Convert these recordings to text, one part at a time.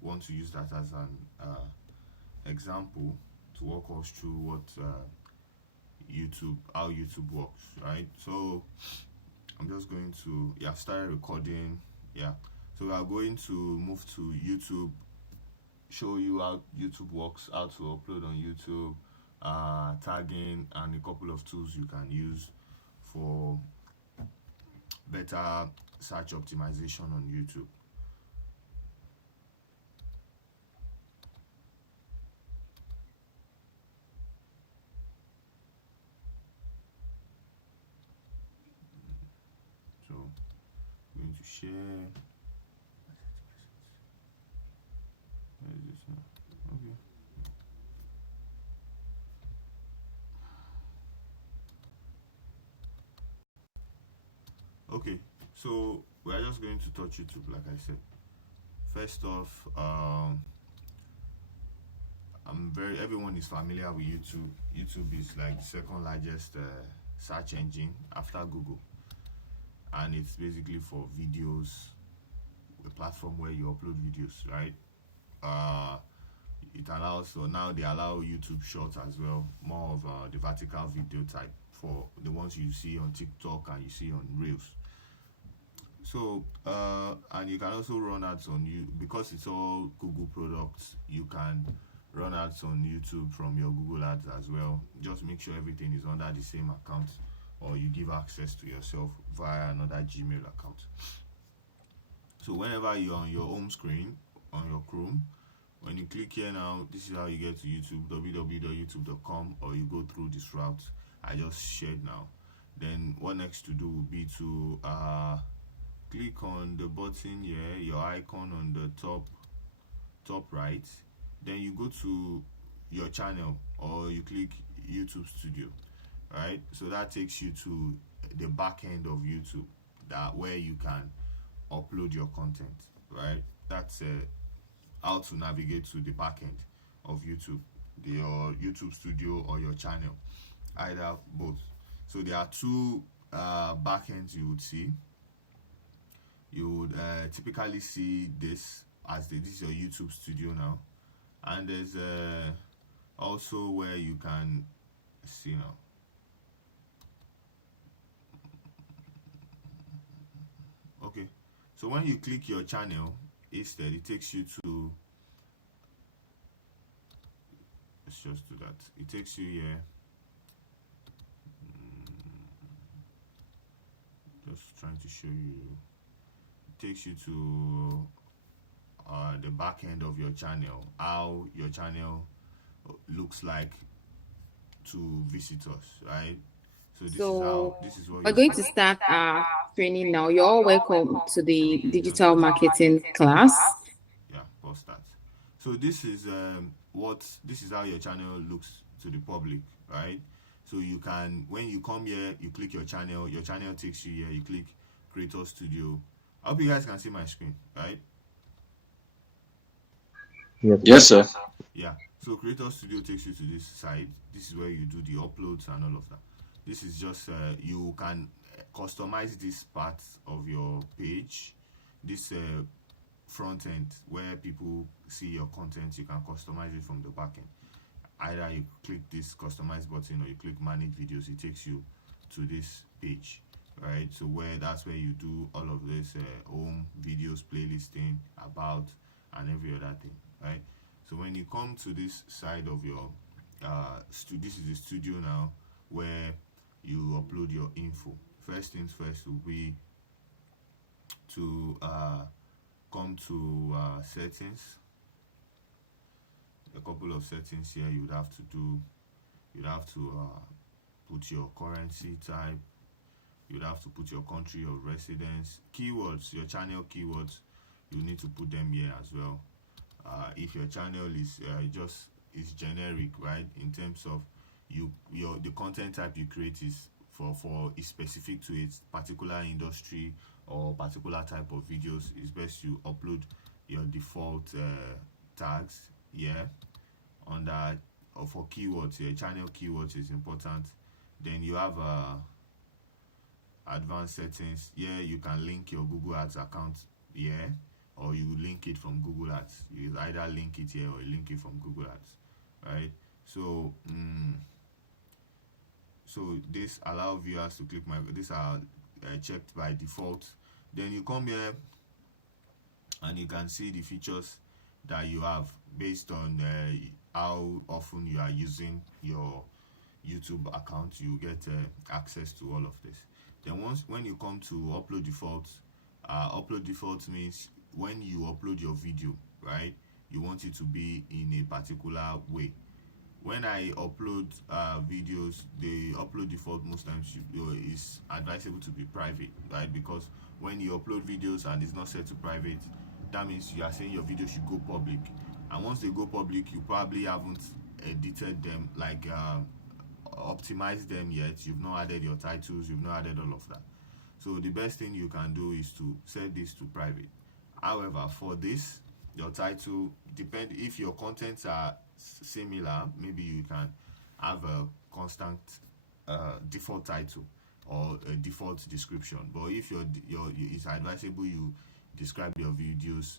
want to use that as an example to walk us through what how YouTube works, right? So I'm just going to, yeah, start recording. Yeah, so we are going to move to YouTube, show you how YouTube works, how to upload on YouTube, tagging, and a couple of tools you can use for better search optimization on YouTube. So I'm going to share. Where is this now? Okay. Okay, so we are just going to touch YouTube, like I said. First off, everyone is familiar with YouTube. YouTube is like the second largest search engine after Google, and it's basically for videos, a platform where you upload videos, right? It allows, so now they allow YouTube Shorts as well, more of the vertical video type for the ones you see on TikTok and you see on Reels. So and you can also run ads on you, because it's all Google products. You can run ads on YouTube from your Google Ads as well. Just make sure everything is under the same account, or you give access to yourself via another Gmail account. So whenever you're on your home screen on your Chrome, when you click here now, this is how you get to YouTube, www.youtube.com, or you go through this route I just shared now. Then what next to do will be to click on the button here, your icon on the top right. Then you go to your channel, or you click YouTube Studio, right? So that takes you to the back end of YouTube, that where you can upload your content, right? That's how to navigate to the back end of YouTube, your YouTube Studio or your channel, either both. So there are two back ends you would see. You would typically see this as this is your YouTube Studio now, and there's also where you can see now. Okay, so when you click your channel, instead it takes you to, let's just do that, it takes you here. Just trying to show you, it takes you to the back end of your channel, how your channel looks like to visitors, right? So So this is what we're you're going to start our training now. You're all welcome to the digital marketing class. Yeah, pause that. So this is this is how your channel looks to the public, right? So you can, when you come here, you click your channel takes you here, you click Creator Studio. I hope you guys can see my screen, right? Yes, sir. Yeah, so Creator Studio takes you to this side. This is where you do the uploads and all of that. This is just you can customize this part of your page, this front end where people see your content. You can customize it from the back end. Either you click this customize button, or you click manage videos. It takes you to this page, right? So that's where you do all of this home, videos, playlisting, about, and every other thing, right? So when you come to this side of your this is the studio now, where you upload your info. First things first will be to come to settings. A couple of settings here you would have to do. You'd have to put your currency type. You'd have to put your country of residence. Keywords, your channel keywords, you need to put them here as well. If your channel is is generic, right, in terms of the content type you create is is specific to its particular industry or particular type of videos, it's best you upload your default tags here under, or for keywords. Your channel keywords is important. Then you have advanced settings. Here you can link your Google Ads account here, or you link it from Google Ads. You either link it here or you link it from Google Ads, right? So so this allow viewers to click my, these are checked by default. Then you come here and you can see the features that you have based on how often you are using your YouTube account. You get access to all of this. Then when you come to upload default means when you upload your video, right, you want it to be in a particular way. When I upload videos, the upload default most times is advisable to be private, right? Because when you upload videos and it's not set to private, that means you are saying your video should go public. And once they go public, you probably haven't edited them, like optimized them yet. You've not added your titles, you've not added all of that. So the best thing you can do is to set this to private. However, for this, your title, depend if your contents are similar, maybe you can have a constant default title or a default description. But if it's advisable you describe your videos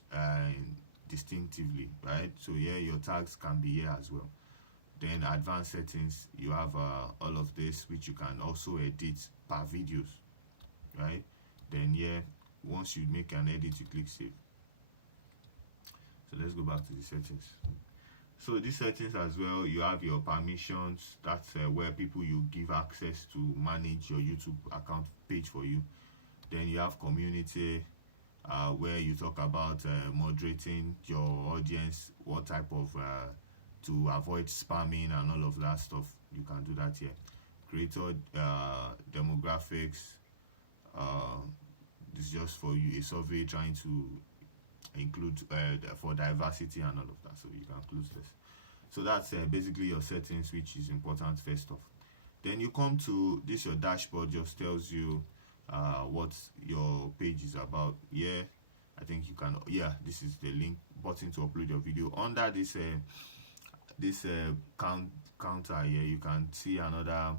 distinctively, right? So yeah, your tags can be here as well. Then advanced settings, you have all of this, which you can also edit per videos, right? Then yeah, once you make an edit, you click save. So let's go back to the settings. So these settings as well, you have your permissions. That's where people you give access to manage your YouTube account page for you. Then you have community, where you talk about moderating your audience, what type of to avoid spamming and all of that stuff. You can do that here. Creator demographics. This is just for you, a survey trying to include for diversity and all of that. So you can close this. So that's basically your settings, which is important first off. Then you come to this, your dashboard just tells you what your page is about. Yeah, I think you can, yeah, this is the link button to upload your video. Under this counter here, you can see another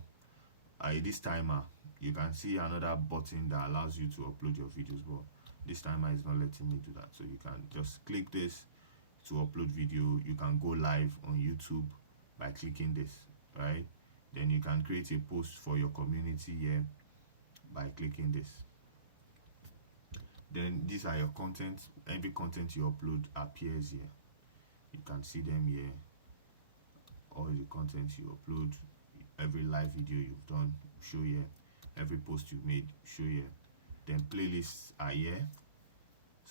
this timer. You can see another button that allows you to upload your videos, but this timer is not letting me do that. So you can just click this to upload video. You can go live on YouTube by clicking this, right? Then you can create a post for your community here by clicking this. Then these are your content. Every content you upload appears here. You can see them here. All the content you upload, every live video you've done, show here. Every post you've made, show here. Then playlists are here.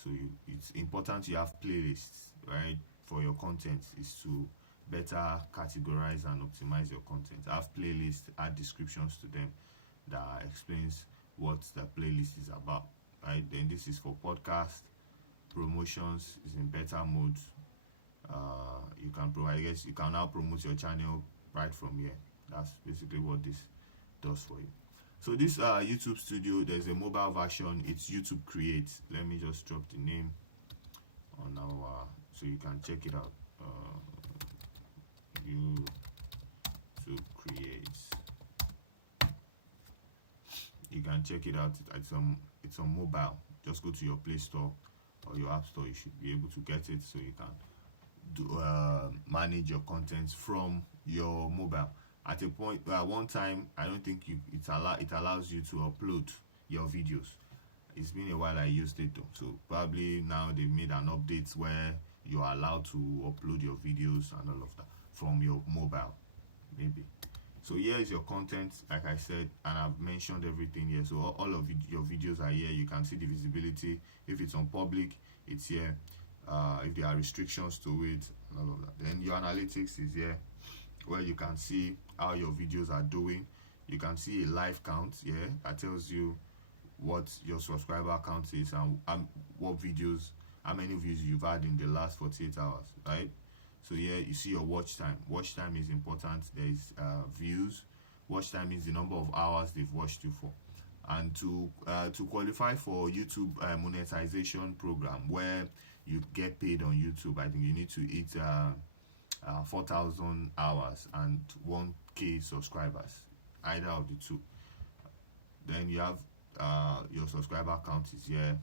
So it's important you have playlists, right? For your content is to better categorize and optimize your content. Have playlists, add descriptions to them that explains what the playlist is about, right? Then this is for podcast promotions, is in beta mode. You can provide, I guess you can now promote your channel right from here. That's basically what this does for you. So this YouTube Studio, there's a mobile version. It's YouTube Create. Let me just drop the name on our, so you can check it out. YouTube Create. You can check it out. It's on mobile. Just go to your Play Store or your App Store. You should be able to get it, so you can manage your contents from your mobile. At a point, one time, I don't think it allows you to upload your videos. It's been a while I used it though, so probably now they've made an update where you are allowed to upload your videos and all of that from your mobile, maybe. So here is your content, like I said, and I've mentioned everything here. So all of your videos are here. You can see the visibility. If it's on public, it's here. If there are restrictions to it, and all of that. Then your analytics is here, where you can see how your videos are doing. You can see a live count here that tells you what your subscriber count is and what videos, how many views you've had in the last 48 hours, right? So here you see your watch time. Watch time is important. There is views. Watch time is the number of hours they've watched you for. And to qualify for YouTube monetization program where you get paid on YouTube, I think you need to hit 4,000 hours and 1K subscribers, either of the two. Then you have your subscriber count is here.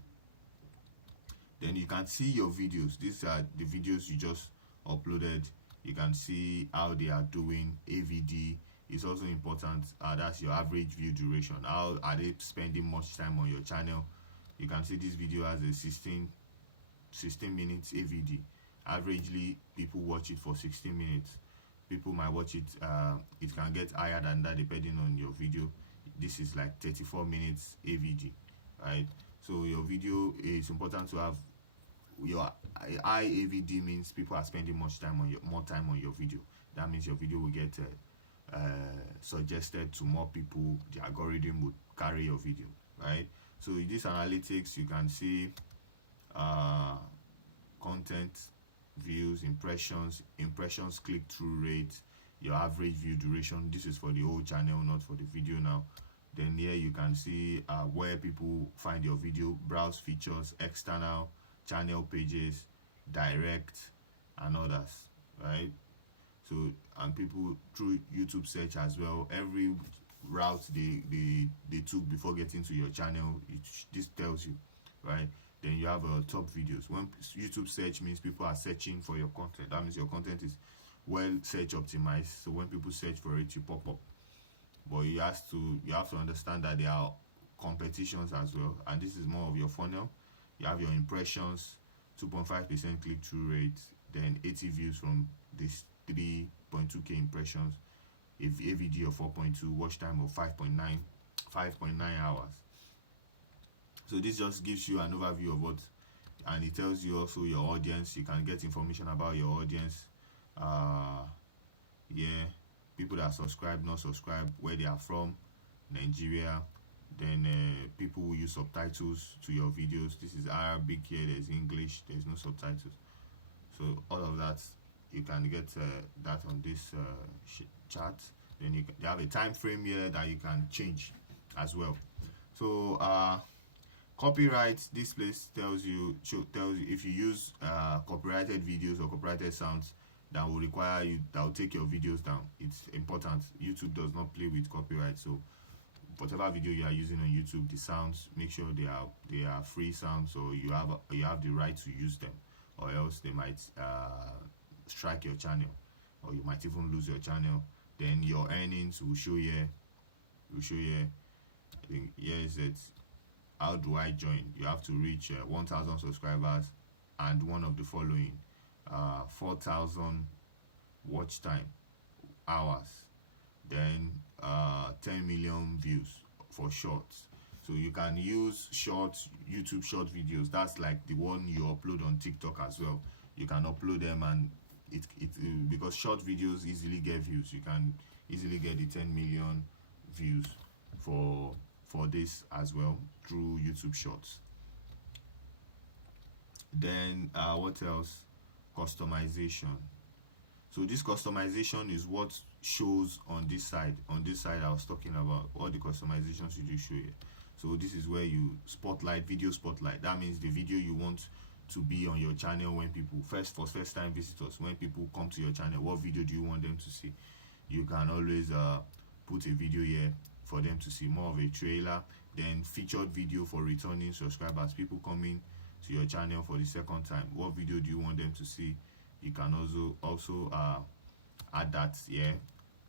Then you can see your videos. These are the videos you just uploaded. You can see how they are doing. AVD is also important. That's your average view duration. How are they spending much time on your channel? You can see this video has a 16 minutes AVD. Averagely, people watch it for 16 minutes. People might watch it, it can get higher than that depending on your video. This is like 34 minutes AVD, right? So your video is important to have. Your high AVD means people are spending more time on your video. That means your video will get suggested to more people. The algorithm would carry your video, right? So in this analytics, you can see content, views, impressions, click-through rate, your average view duration. This is for the whole channel, not for the video now. Then here you can see where people find your video, browse features, external, channel pages, direct, and others, right? So, and people through YouTube search as well, every route they took before getting to your channel, this tells you, right? Then you have top videos. When YouTube search means people are searching for your content, that means your content is well search optimized. So when people search for it, you pop up. But you have to understand that there are competitions as well, and this is more of your funnel. You have your impressions, 2.5% click-through rate, then 80 views from this 3.2k impressions, AVD of 4.2, watch time of 5.9 hours. So this just gives you an overview of what, and it tells you also your audience. You can get information about your audience. Yeah, people that subscribe, not subscribe, where they are from, Nigeria. Then people who use subtitles to your videos. This is Arabic here, there's English, there's no subtitles. So all of that, you can get that on this chart. Then you have a time frame here that you can change as well. So copyright, this place tells you if you use copyrighted videos or copyrighted sounds, that will require you, that will take your videos down. It's important. YouTube does not play with copyright, so whatever video you are using on YouTube, the sounds, make sure they are free sounds, so you have the right to use them, or else they might strike your channel, or you might even lose your channel. Then your earnings will show here. I think here is it. How do I join? You have to reach 1,000 subscribers and one of the following: 4,000 watch time hours, then 10 million views for shorts. So you can use shorts, YouTube short videos. That's like the one you upload on TikTok as well. You can upload them, and it because short videos easily get views. You can easily get the 10 million views for this as well through YouTube shorts. Then what else? Customization. So this customization is what shows on this side. On this side I was talking about, all the customizations you do show here. So this is where you spotlight, video spotlight. That means the video you want to be on your channel when people first time visitors, when people come to your channel, what video do you want them to see? You can always put a video here for them to see, more of a trailer. Then featured video for returning subscribers, people coming to your channel for the second time, what video do you want them to see? You can also add that here.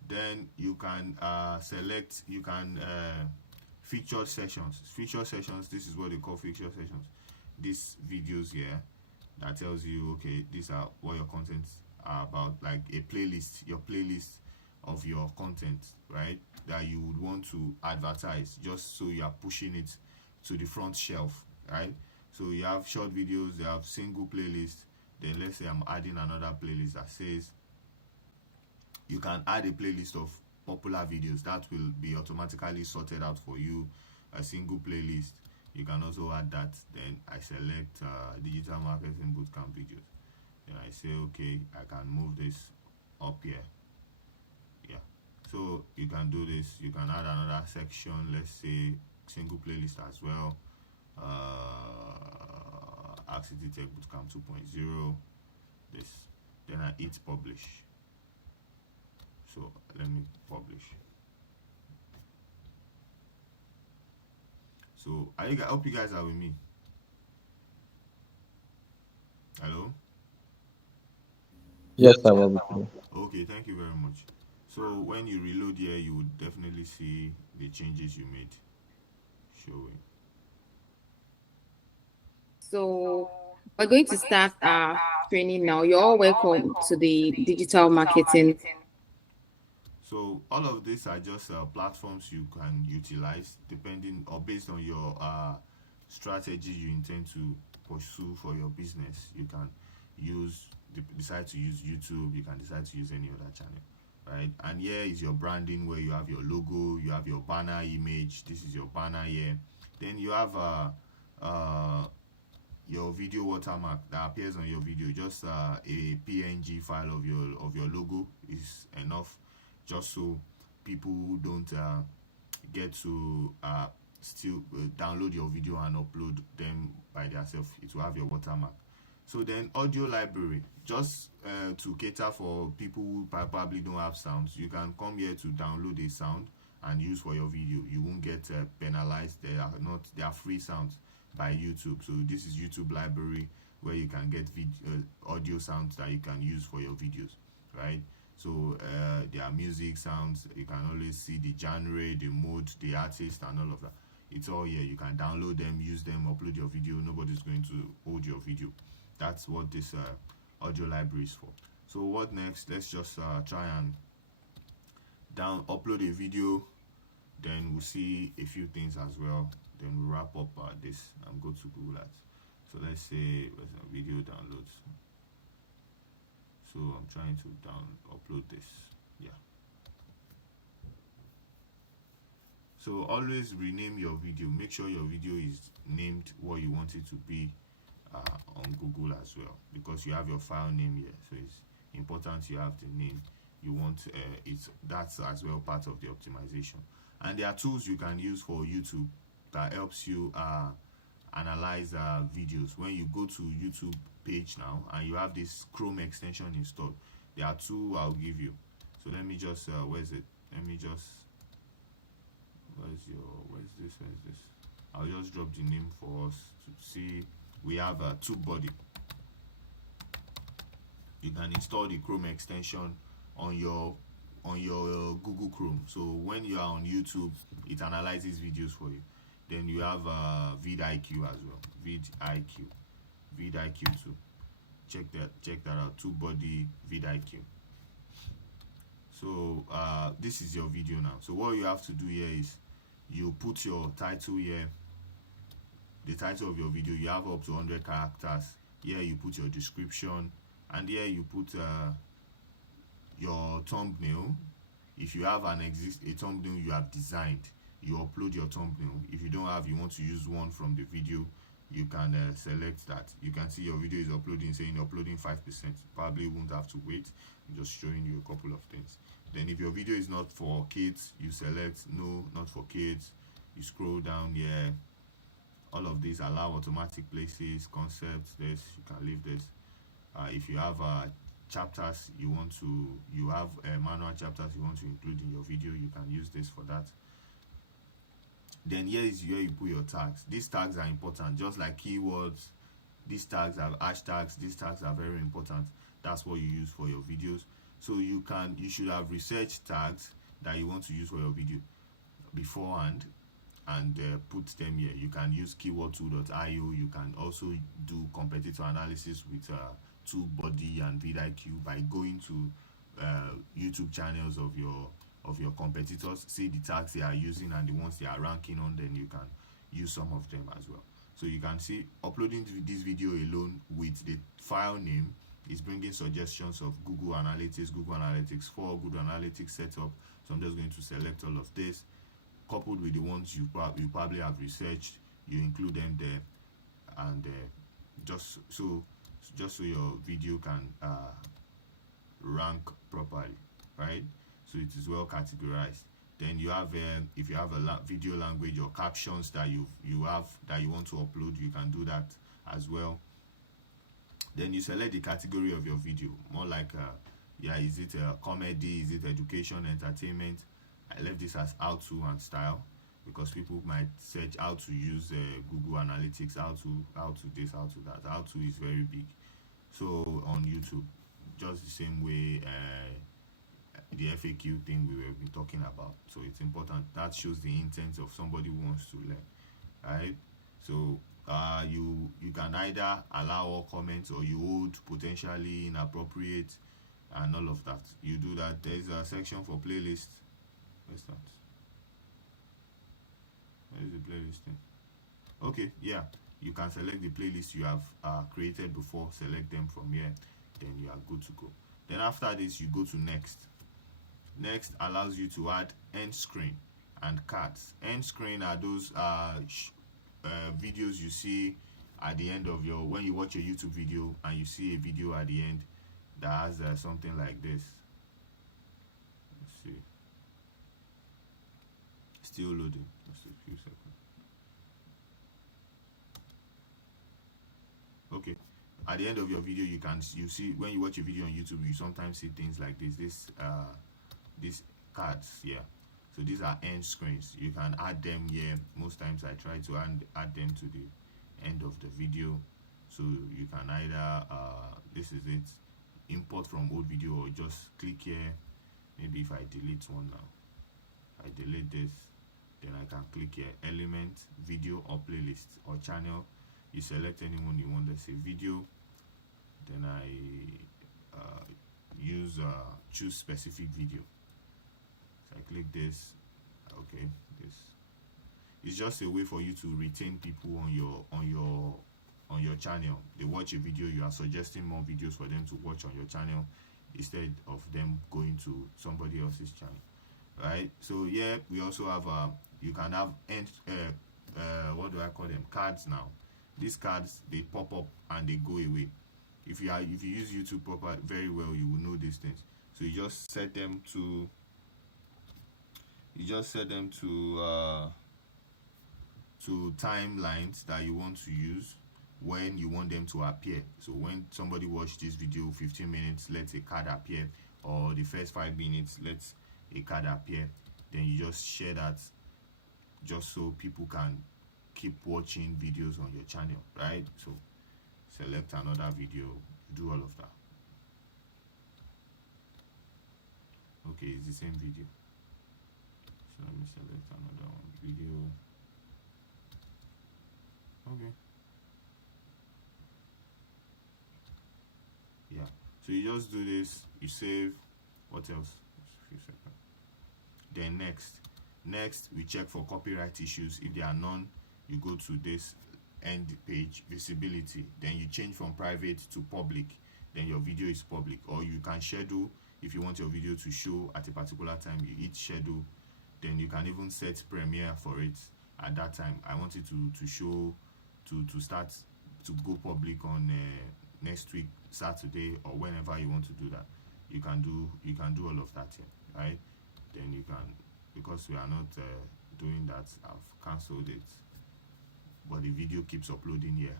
Then you can select, you can featured sessions. This is what they call featured sessions. These videos here that tells you, okay, these are what your contents are about, like a playlist, your playlist of your content, right, that you would want to advertise, just so you are pushing it to the front shelf, right? So you have short videos, you have single playlists. Then let's say I'm adding another playlist that says, you can add a playlist of popular videos that will be automatically sorted out for you, a single playlist. You can also add that. Then I select digital marketing bootcamp videos. Then I say, okay, I can move this up here. Yeah, so you can do this. You can add another section, let's say single playlist as well. HackCity Tech Bootcamp 2.0. This. Then I hit publish. So let me publish. So I hope you guys are with me. Hello. Yes, I'm able to. Okay, thank you very much. So when you reload here, you would definitely see the changes you made showing. So we're going to start our training now. You're all welcome to the digital marketing. So all of these are just platforms you can utilize depending or based on your strategy you intend to pursue for your business. You can decide to use YouTube. You can decide to use any other channel, right? And here is your branding where you have your logo, you have your banner image. This is your banner here. Then you have uh, your video watermark that appears on your video. Just a png file of your logo is enough, just so people who don't get to still download your video and upload them by themselves, it will have your watermark. So then audio library, just to cater for people who probably don't have sounds, you can come here to download a sound and use for your video. You won't get penalized. They are free sounds by YouTube. So this is YouTube library where you can get audio sounds that you can use for your videos, right? So there are music sounds. You can always see the genre, the mode, the artist, and all of that. It's all here. You can download them, use them, upload your video. Nobody's going to hold your video. That's what this audio library is for. So what next? Let's just try and upload a video. Then we'll see a few things as well. Then we'll wrap up this and go to Google Ads. So let's say video downloads. So I'm trying to upload this. Yeah. So always rename your video. Make sure your video is named what you want it to be on Google as well, because you have your file name here. So it's important you have the name you want. That's as well part of the optimization. And there are tools you can use for YouTube that helps you analyze videos. When you go to YouTube page now and you have this Chrome extension installed, there are two I'll give you. So let me just where's it? Let me just where's this? I'll just drop the name for us to see. We have a TubeBuddy. You can install the Chrome extension on your Google Chrome. So when you are on YouTube, it analyzes videos for you. Then you have vidIQ as well. vidIQ too. Check that out. TubeBuddy vidIQ. So this is your video now. So what you have to do here is you put your title here, the title of your video. You have up to 100 characters. Here you put your description, and here you put your thumbnail. If you have a thumbnail you have designed, you upload your thumbnail. If you don't have, you want to use one from the video, you can select that. You can see your video is uploading, saying uploading 5%. Probably won't have to wait. I'm just showing you a couple of things. Then if your video is not for kids, you select no, not for kids. You scroll down here. All of these allow automatic places, concepts. This you can leave this. If you have chapters you have manual chapters you want to include in your video, you can use this for that. Then here is where you put your tags. These tags are important, just like keywords. These tags have hashtags. These tags are very important. That's what you use for your videos. So you should have research tags that you want to use for your video beforehand and put them here. You can use keywordtool.io. You can also do competitor analysis with TubeBuddy and vidIQ by going to YouTube channels of your competitors, see the tags they are using and the ones they are ranking on. Then you can use some of them as well. So you can see uploading this video alone with the file name is bringing suggestions of Google Analytics 4, Google Analytics setup. So I'm just going to select all of this, coupled with the ones you probably have researched. You include them there, and just so your video can rank properly, right? So it is well categorized. Then you have if you have a video language or captions that you have that you want to upload, you can do that as well. Then you select the category of your video, more like is it comedy, is it education, entertainment. I left this as how to and style, because people might search how to use Google Analytics, how to this, how to that. How to is very big. So on YouTube, just the same way the FAQ thing we were been talking about. So it's important. That shows the intent of somebody who wants to learn, right? So you can either allow all comments or you hold potentially inappropriate and all of that. You do that. There's a section for playlist. Where's that? Where is the playlist thing? Okay, yeah. You can select the playlist you have created before. Select them from here. Then you are good to go. Then after this, you go to next. Next allows you to add end screen and cards. End screen are those videos you see at the end of your, when you watch a YouTube video and you see a video at the end that has something like this. Let's see. Still loading. Just a few seconds. Okay. At the end of your video, you see, when you watch a video on YouTube, you sometimes see things like this. These cards here. So these are end screens. You can add them here. Most times I try to add them to the end of the video. So you can either this is it, import from old video, or just click here. Maybe if I delete one now, I delete this, then I can click here, element, video or playlist or channel. You select anyone you want. Let's say video. Then I choose specific video. So I click this. Okay, this. It's just a way for you to retain people on your channel. They watch a video, you are suggesting more videos for them to watch on your channel instead of them going to somebody else's channel, right? So yeah, we also have you can have what do I call them, cards now. These cards, they pop up and they go away. If you use YouTube proper very well, you will know these things. So you just set them to timelines that you want to use when you want them to appear. So when somebody watched this video 15 minutes, let a card appear, or the first 5 minutes, let a card appear. Then you just share that, just so people can keep watching videos on your channel, right? So select another video, do all of that. Okay, it's the same video. So let me select another one, video. Okay. Yeah. So you just do this, you save. What else? Just a few seconds. Then next we check for copyright issues. If there are none, you go to this end page, visibility. Then you change from private to public. Then your video is public. Or you can schedule, if you want your video to show at a particular time, you hit schedule. Then you can even set premiere for it at that time. I want it to show, to start to go public on next week Saturday, or whenever you want to do that. You can do all of that here, right? Then you can, because we are not doing that, I've cancelled it, but the video keeps uploading here,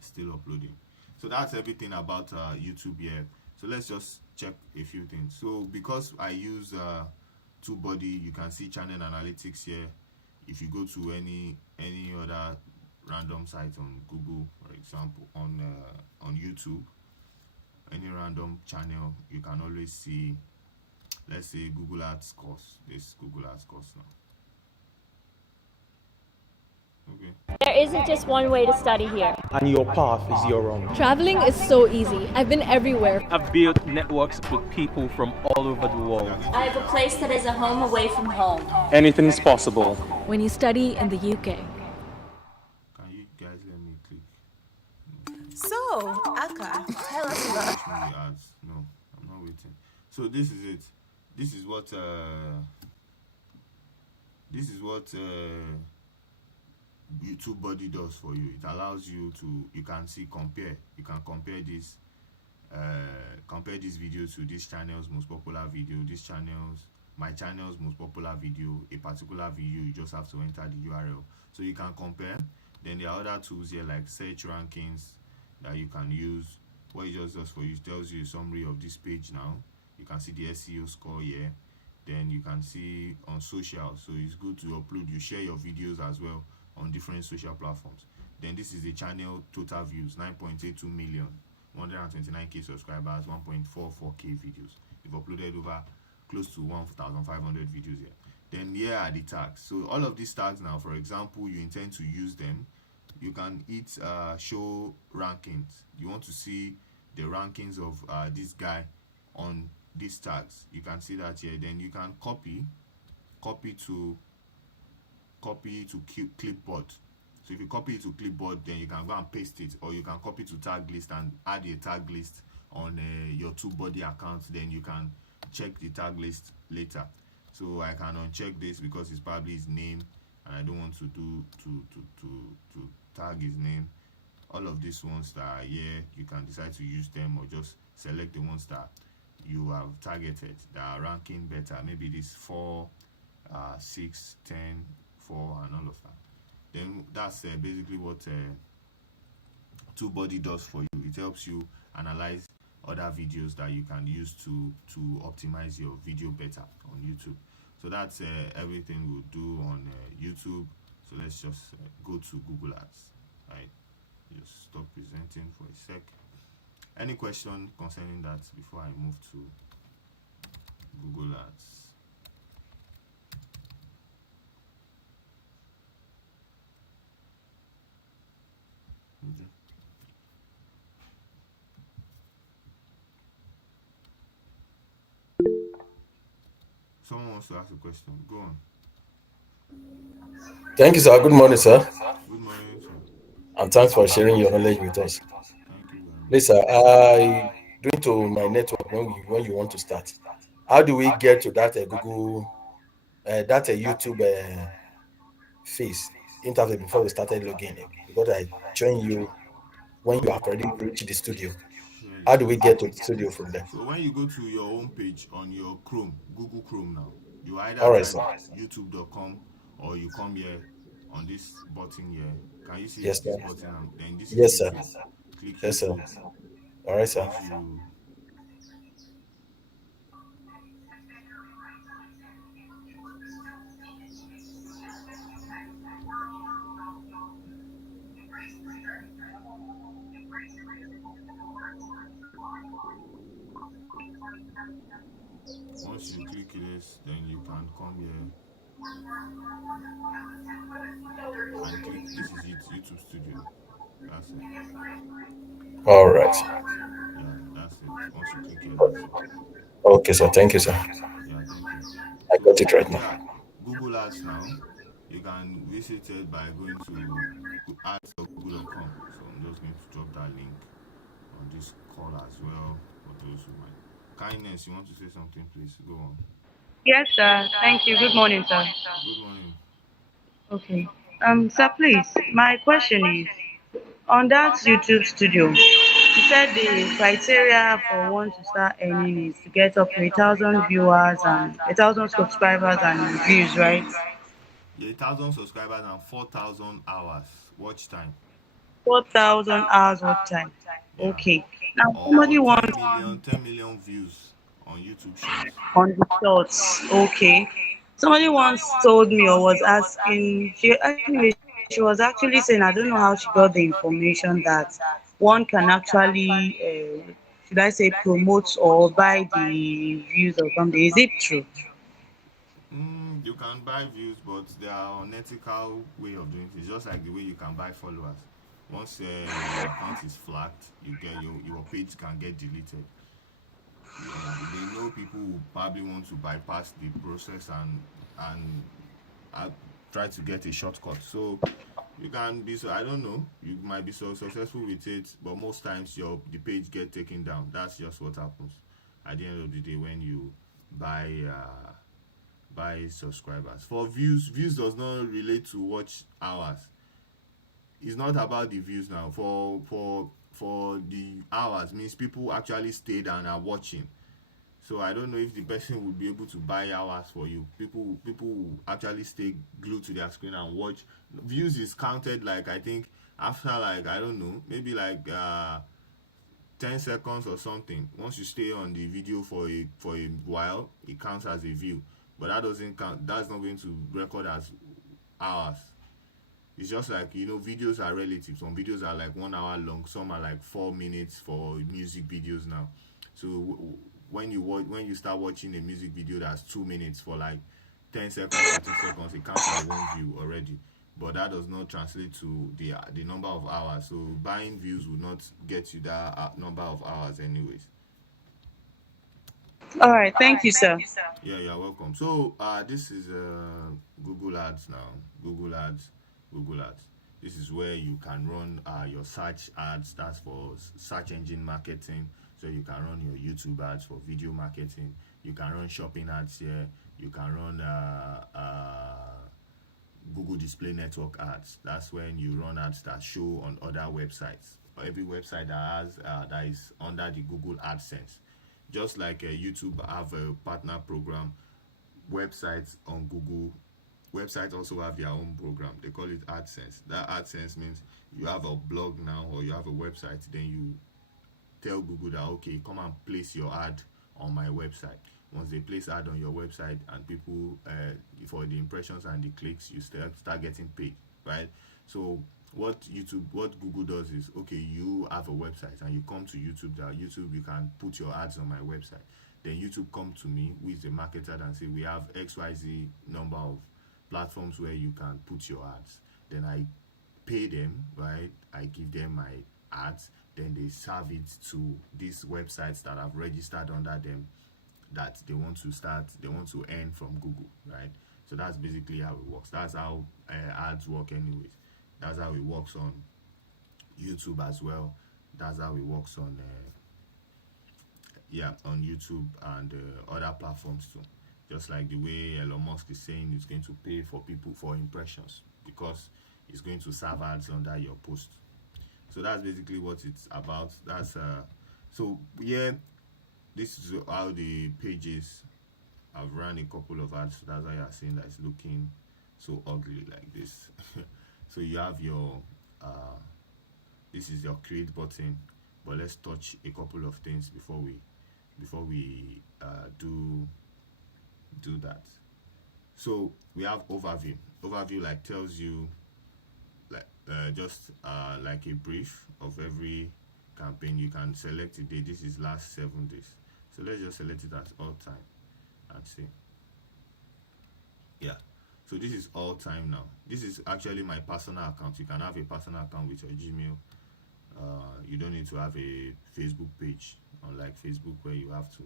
still uploading. So that's everything about YouTube here. So let's just check a few things. So because I use TubeBuddy, you can see channel analytics here. If you go to any other random site on Google, for example, on YouTube, any random channel, you can always see, let's say Google Ads course, this Google Ads course now. Okay. There isn't just one way to study here. And your path is your own. Traveling is so easy. I've been everywhere. I've built networks with people from all over the world. I have a place that is a home away from home. Anything is possible. When you study in the UK. Can you guys let me click? So, Aka, tell us about. The ads. No, I'm not waiting. So this is it. This is what TubeBuddy does for you. It allows you to, you can see, compare. You can compare this video to this channel's most popular video, this channel's, my channel's most popular video, a particular video. You just have to enter the URL, so you can compare. Then there are other tools here like search rankings that you can use. What it just does for you, it tells you a summary of this page now. You can see the SEO score here. Then you can see on social, so it's good to upload, you share your videos as well on different social platforms. Then this is the channel total views, 9.82 million, 129k subscribers, 1.44k videos. They've uploaded over close to 1,500 videos here. Then here are the tags. So all of these tags now, for example, you intend to use them, you can hit show rankings. You want to see the rankings of this guy on these tags. You can see that here. Then you can copy to clipboard. So if you copy it to clipboard, then you can go and paste it, or you can copy to tag list and add a tag list on your TubeBuddy account. Then you can check the tag list later. So I can uncheck this because it's probably his name, and I don't want to do to tag his name. All of these ones that are here, you can decide to use them, or just select the ones that you have targeted that are ranking better. Maybe this 4, 6, 10, 4, and all of that. Then that's basically what TubeBuddy does for you. It helps you analyze other videos that you can use to optimize your video better on YouTube. So that's everything we'll do on YouTube. So let's just go to Google Ads. Right, just stop presenting for a sec. Any question concerning that before I move to Google Ads? Okay. Someone wants to ask a question. Go on. Thank you, sir. Good morning, sir. Good morning, sir. And thanks for sharing your knowledge with us. Thank you very much. Please, sir, I going to my network when you want to start. How do we get to that Google, that YouTube face interface before we started logging in? Because I joined you when you have already reached the studio. Sure. How do we get to the studio from there? So when you go to your home page on your Chrome, Google Chrome now, you either All right, type sir. youtube.com, or you come here on this button here. Can you see Yes, this sir. button? And then this Yes, is sir. YouTube. Click Yes, sir. YouTube. All right, sir. Once you click this, then you can come here and click. This is it, YouTube Studio. That's it. All right. Yeah, that's it. Once you click here, that's it. Okay, sir. Thank you, sir. Yeah, thank you. I So got it right yeah, now. Google Ads now. You can visit it by going to ads.google.com. So I'm just going to drop that link on this call as well for those who might. Kindness, you want to say something, please? Go on. Yes, sir. Thank you. Good morning, sir. Good morning. Okay. Sir, please, my question is on that YouTube studio, you said the criteria for one to start earning is to get up to 1,000 viewers and 1,000 subscribers and views, right? Yeah, 1,000 subscribers and 4,000 hours watch time. 4,000 hours watch time. Yeah. Okay. Now, Or somebody 10 wants million, 10 million views on YouTube Shorts. on the shorts. Okay. Somebody once told me or was asking, she was actually saying, I don't know how she got the information that one can actually, should I say, promote or buy the views or something. Is it true? You can buy views, but there are unethical way of doing things. Just like the way you can buy followers. Once your account is flagged, your page can get deleted. They know people will probably want to bypass the process and try to get a shortcut. So you can be I don't know. You might be so successful with it, but most times the page get taken down. That's just what happens at the end of the day when you buy subscribers. For views does not relate to watch hours. It's not about the views now. For the hours means people actually stayed and are watching. So I don't know if the person would be able to buy hours for you. People will actually stay glued to their screen and watch. Views is counted like, I think, after like, I don't know, maybe like 10 seconds or something. Once you stay on the video for a while, it counts as a view. But that doesn't count. That's not going to record as hours. It's just like, videos are relative. Some videos are like 1 hour long, some are like 4 minutes for music videos now. So when you start watching a music video that's 2 minutes for like 10 seconds, 15 seconds, it counts as one view already. But that does not translate to the number of hours. So buying views will not get you that number of hours anyways. All right, thank you, sir. Yeah, you're welcome. So this is Google Ads now. Google Ads, Google Ads. This is where you can run your search ads. That's for search engine marketing. So you can run your YouTube ads for video marketing. You can run shopping ads here. You can run Google Display Network ads. That's when you run ads that show on other websites. Every website that is under the Google AdSense. Just like YouTube have a partner program, websites on Google websites also have their own program. They call it AdSense. That AdSense means you have a blog now or you have a website, then you tell Google that, okay, come and place your ad on my website. Once they place ad on your website and people for the impressions and the clicks, you start getting paid, right? So what Google does is, okay, you have a website and you come to YouTube, that YouTube you can put your ads on my website. Then YouTube come to me, who is the marketer, and say we have XYZ number of platforms where you can put your ads. Then I pay them, right? I give them my ads, then they serve it to these websites that have registered under them that they want to earn from Google, right? So that's basically how it works. That's how ads work anyways. That's how it works on YouTube as well. That's how it works on on YouTube and other platforms too. Just like the way Elon Musk is saying he's going to pay for people for impressions because he's going to serve ads under your post. So that's basically what it's about. That's this is how the pages. I've run a couple of ads. That's why you're seeing that it's looking so ugly like this. So you have your this is your create button, but let's touch a couple of things before we do that. So we have overview. Overview like tells you like just like a brief of every campaign. You can select a day. This is last 7 days. So let's just select it as all time and see. Yeah. So this is all time now. This is actually my personal account. You can have a personal account with your Gmail. You don't need to have a Facebook page, unlike Facebook where you have to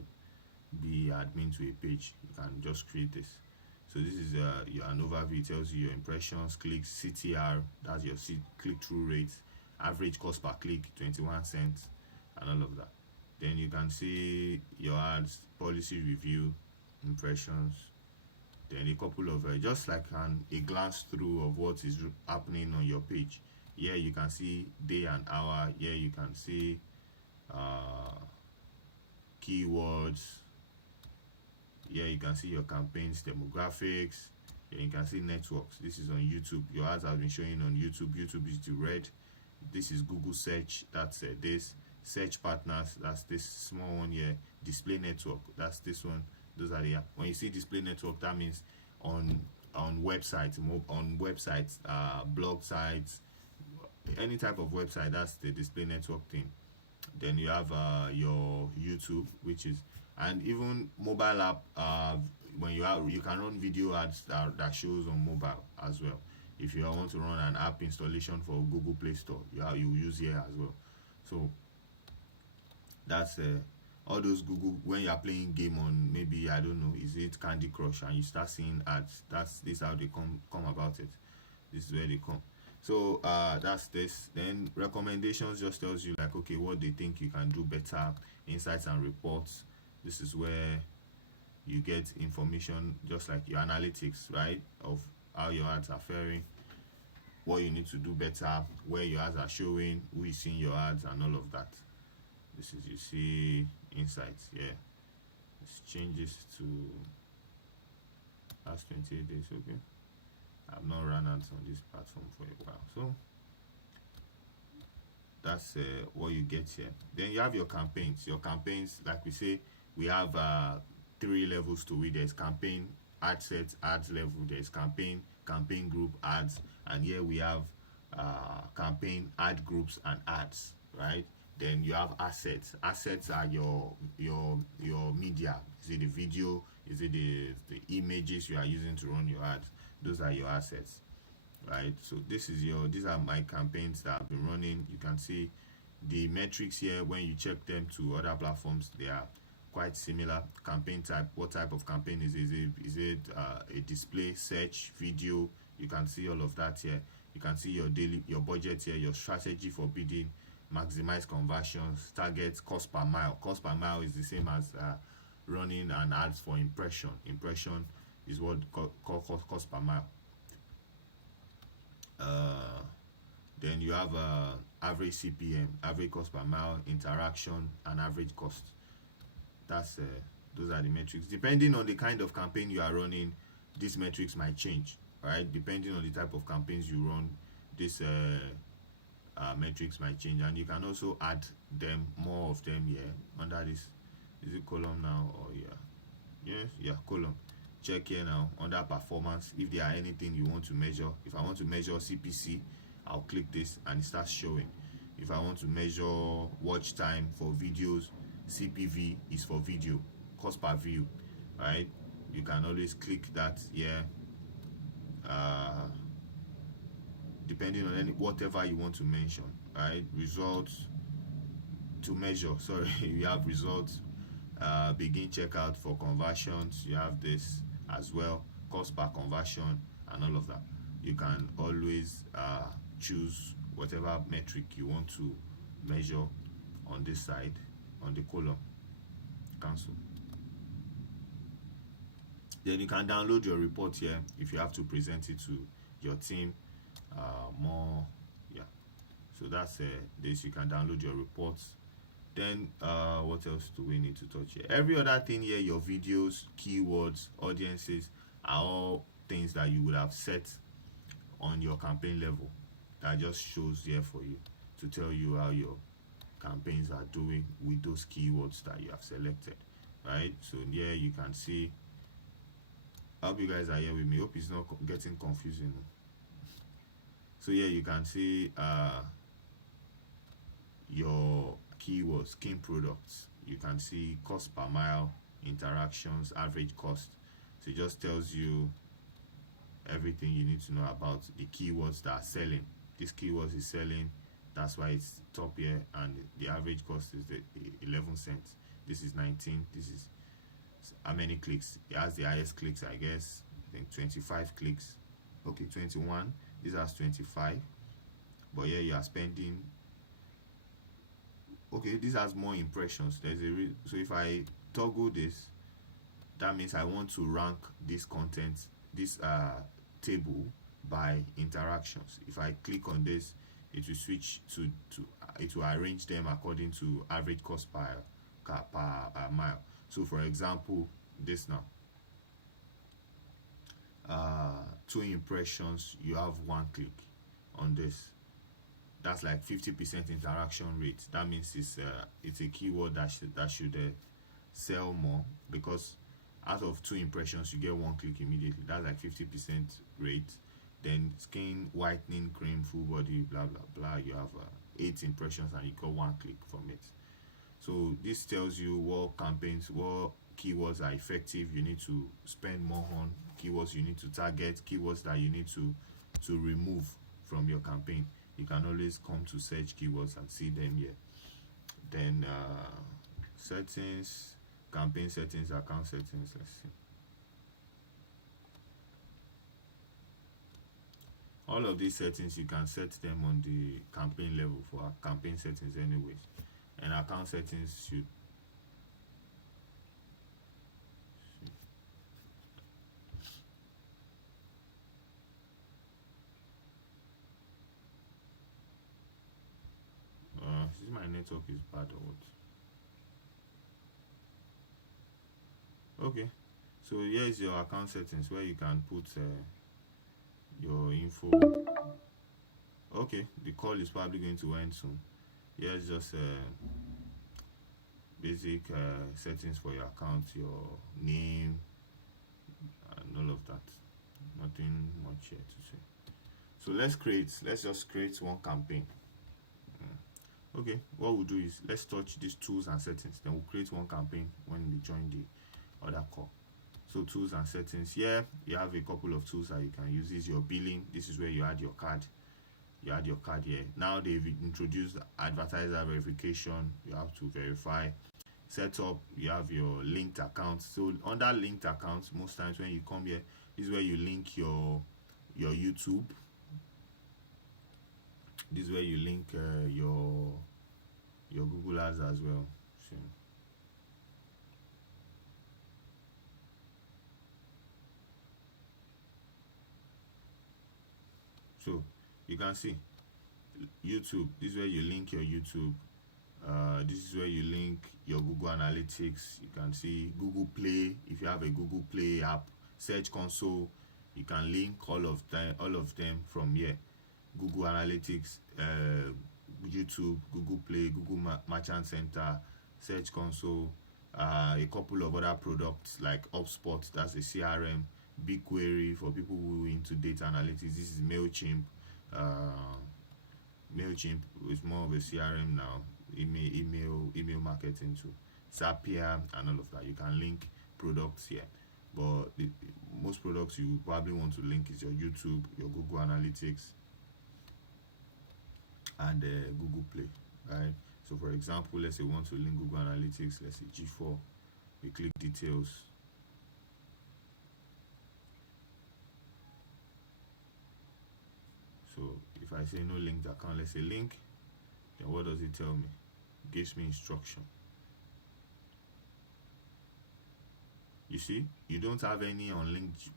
be admin to a page. You can just create this. So this is an overview. It tells you your impressions, clicks, CTR, that's your click-through rate, average cost per click, 21 cents, and all of that. Then you can see your ads, policy review, impressions, then a couple of just like a glance through of what is happening on your page. Here you can see day and hour. Here you can see keywords. Here you can see your campaigns, demographics. Here you can see networks. This is on YouTube. Your ads have been showing on YouTube. YouTube is the red. This is Google search. That's this. Search partners. That's this small one here. Display network. That's this one. Those are the when you see display network, that means on websites, blog sites, any type of website. That's the display network thing. Then you have your YouTube, which is, and even mobile app. When you can run video ads that shows on mobile as well. If you want to run an app installation for Google Play Store, you use here as well. So that's all those Google, when you are playing game on, maybe I don't know, is it Candy Crush, and you start seeing ads. This how they come about it. This is where they come. So that's this. Then recommendations just tells you like, okay, what they think you can do better. Insights and reports. This is where you get information, just like your analytics, right, of how your ads are faring, what you need to do better, where your ads are showing, who is seeing your ads, and all of that. This is, you see, insights. Yeah, this changes to last 28 days. Okay, I've not run ads on this platform for a while, so that's what you get here. Then you have your campaigns. Your campaigns, like we say, we have 3 levels to it. There's campaign, ad set, ads level. There's campaign group, ads, and here we have campaign, ad groups, and ads, right? Then you have assets. Assets are your media. Is it the video? Is it the images you are using to run your ads? Those are your assets, right? So these are my campaigns that I've been running. You can see the metrics here. When you check them to other platforms, they are quite similar. Campaign type, what type of campaign is it a display, search, video? You can see all of that here. You can see your budget here, your strategy for bidding, maximize conversions, targets, cost per mile. Cost per mile is the same as running an ads for impression. Impression is what cost per mile. Then you have average CPM, average cost per mile, interaction, and average cost. That's those are the metrics. Depending on the kind of campaign you are running, these metrics might change, right? Depending on the type of campaigns you run, these metrics might change, and you can also add them, more of them here under this. Is it column now or yeah, column? Check here now under performance if there are anything you want to measure. If I want to measure CPC, I'll click this and it starts showing. If I want to measure watch time for videos, CPV is for video, cost per view, right? You can always click that here, depending on whatever you want to mention, right? Results to measure, sorry. You have results, begin checkout for conversions. You have this as well, cost per conversion, and all of that. You can always choose whatever metric you want to measure on this side, on the column. Cancel. Then you can download your report here if you have to present it to your team. So that's this. You can download your reports. Then what else do we need to touch here? Every other thing here, your videos, keywords, audiences, are all things that you would have set on your campaign level. That just shows here for you to tell you how your campaigns are doing with those keywords that you have selected, right? So here you can see. I hope you guys are here with me. Hope it's not getting confusing. So here you can see your keywords, skin products. You can see cost per mile, interactions, average cost. So it just tells you everything you need to know about the keywords that are selling. This keywords is selling, that's why it's top here, and the average cost is the 11 cents. This is 19. This is how many clicks. It has the highest clicks, I guess. I think 25 clicks. Okay, 21. This has 25. But here you are spending. Okay, this has more impressions. So if I toggle this, that means I want to rank this content, this table, by interactions. If I click on this, it will switch to it will arrange them according to average cost per mile. So for example, this now, 2 impressions, you have 1 click on this. That's like 50% interaction rate. That means it's a keyword that should sell more, because out of 2 impressions you get 1 click immediately. That's like 50% rate. Then skin whitening cream, full body, blah blah blah, you have 8 impressions and you got 1 click from it. So this tells you what campaigns, what keywords are effective. You need to spend more on keywords. You need to target keywords that you need to remove from your campaign. You can always come to search keywords and see them here. Then settings, campaign settings, account settings. Let's see. All of these settings, you can set them on the campaign level for campaign settings anyways. And account settings should this my network is bad or what? Okay, so here's your account settings where you can put your info. Okay, the call is probably going to end soon. Here's just basic settings for your account, your name, and all of that. Nothing much here to say. So let's just create one campaign. Okay, what we'll do is let's touch these tools and settings, then we'll create one campaign when we join the other call. So tools and settings, here you have a couple of tools that you can use. This is your billing. This is where you add your card. You add your card here. Now they've introduced advertiser verification. You have to verify. Setup, you have your linked account. So under linked accounts, most times when you come here, this is where you link your YouTube. This is where you link your Google Ads as well. So you can see YouTube. This is where you link your YouTube. This is where you link your Google Analytics. You can see Google Play. If you have a Google Play app, Search Console, you can link all of them from here. Google Analytics, YouTube, Google Play, Google Merchant Center, Search Console, a couple of other products like HubSpot, that's a CRM, BigQuery for people who are into data analytics. This is MailChimp. MailChimp is more of a CRM now, email marketing too. Zapier and all of that. You can link products here, but most products you probably want to link is your YouTube, your Google Analytics, and Google Play, right? So for example, let's say we want to link Google Analytics, let's say G4, we click details. So if I say no linked account, let's say link, then what does it tell me? It gives me instruction. You see, you don't have any unlinked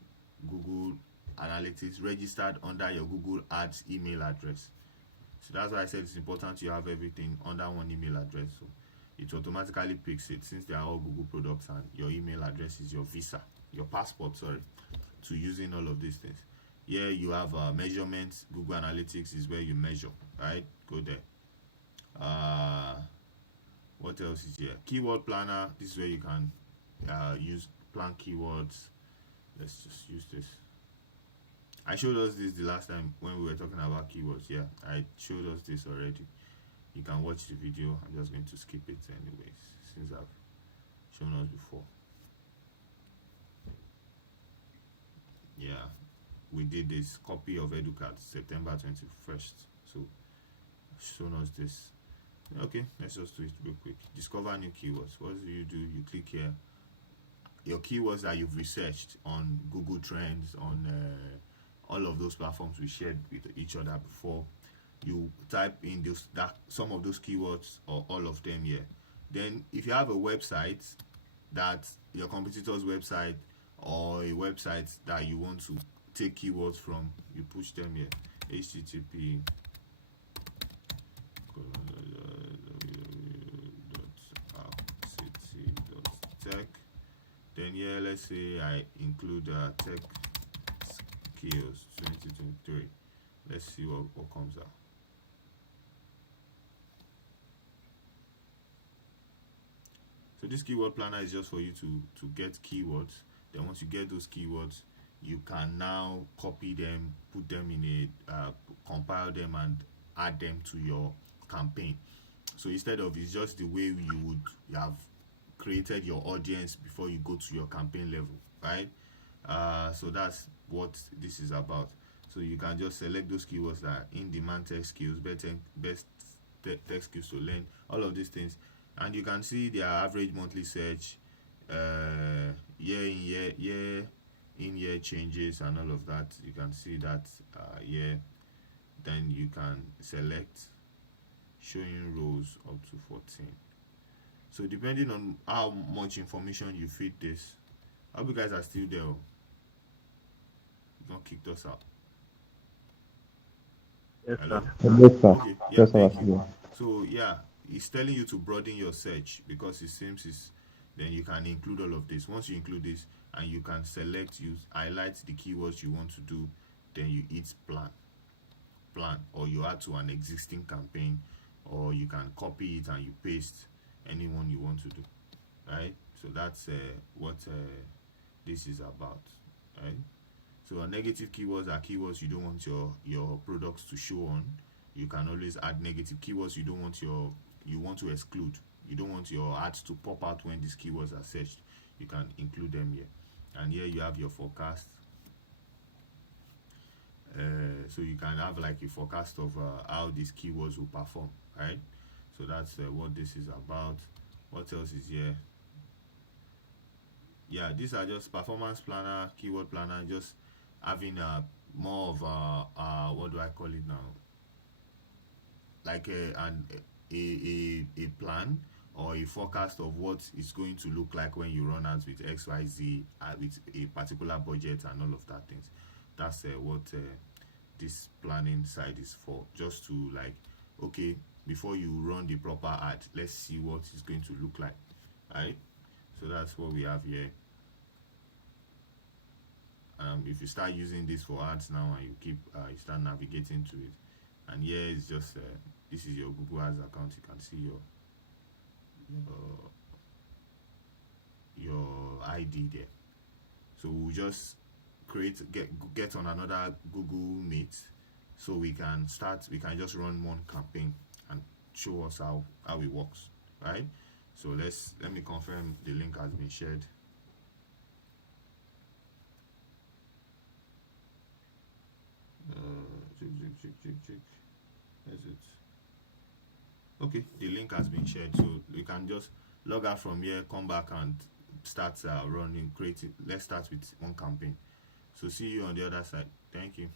Google Analytics registered under your Google Ads email address. So that's why I said it's important you have everything under one email address. So it automatically picks it, since they are all Google products and your email address is your visa, your passport, sorry, to using all of these things. Here you have measurements. Google Analytics is where you measure, right? Go there. What else is here? Keyword planner. This is where you can plan keywords. Let's just use this. I showed us this the last time when we were talking about keywords. Yeah, I showed us this already. You can watch the video. I'm just going to skip it anyways, since I've shown us before. Yeah, we did this copy of EduCard September 21st. So I've shown us this. Okay, let's just do it real quick. Discover new keywords. What do? You click here. Your keywords that you've researched on Google Trends, on all of those platforms we shared with each other before. You type in some of those keywords or all of them here. Then if you have a website, that your competitor's website or a website that you want to take keywords from, you push them here. HTTP .hackcity.tech. Then here, let's say I include tech skills 2023. Let's see what comes out. So this keyword planner is just for you to get keywords. Then once you get those keywords, you can now copy them, put them in a compile them and add them to your campaign. So instead of, it's just the way you would have created your audience before you go to your campaign level, right? So that's what this is about. So you can just select those keywords that are in-demand tech skills, best tech skills to learn, all of these things, and you can see their average monthly search, year changes and all of that. You can see that here. Then you can select showing rows up to 14. So depending on how much information you feed this, I hope you guys are still there. You've not kicked us out. Yes, Hello? sir. Yes, sir. Okay, yeah, Yes, thank sir. you. So yeah, it's telling you to broaden your search, because it seems then you can include all of this. Once you include this, and you can select, you highlight the keywords you want to do, then you hit plan, or you add to an existing campaign, or you can copy it and you paste anyone you want to do, right? So that's what this is about, right? So negative keywords are keywords you don't want your products to show on. You can always add negative keywords you want to exclude. You don't want your ads to pop out when these keywords are searched. You can include them here. And here you have your forecast. So you can have like a forecast of how these keywords will perform, right? So that's what this is about. What else is here? Yeah, these are just performance planner, keyword planner, just having more of what do I call it now, like a plan or a forecast of what it's going to look like when you run ads with XYZ, with a particular budget and all of that things. That's what this planning side is for, just to like, okay, before you run the proper ad, let's see what it's going to look like, right? So that's what we have here. If you start using this for ads now and you start navigating to it, and here is just this is your Google Ads account. You can see your ID there. So we'll just get on another Google Meet, so we can just run one campaign and show us how it works, right? So let me confirm the link has been shared. Check. Is it okay? The link has been shared, so you can just log out from here, come back and start running, creating. Let's start with one campaign. So see you on the other side. Thank you.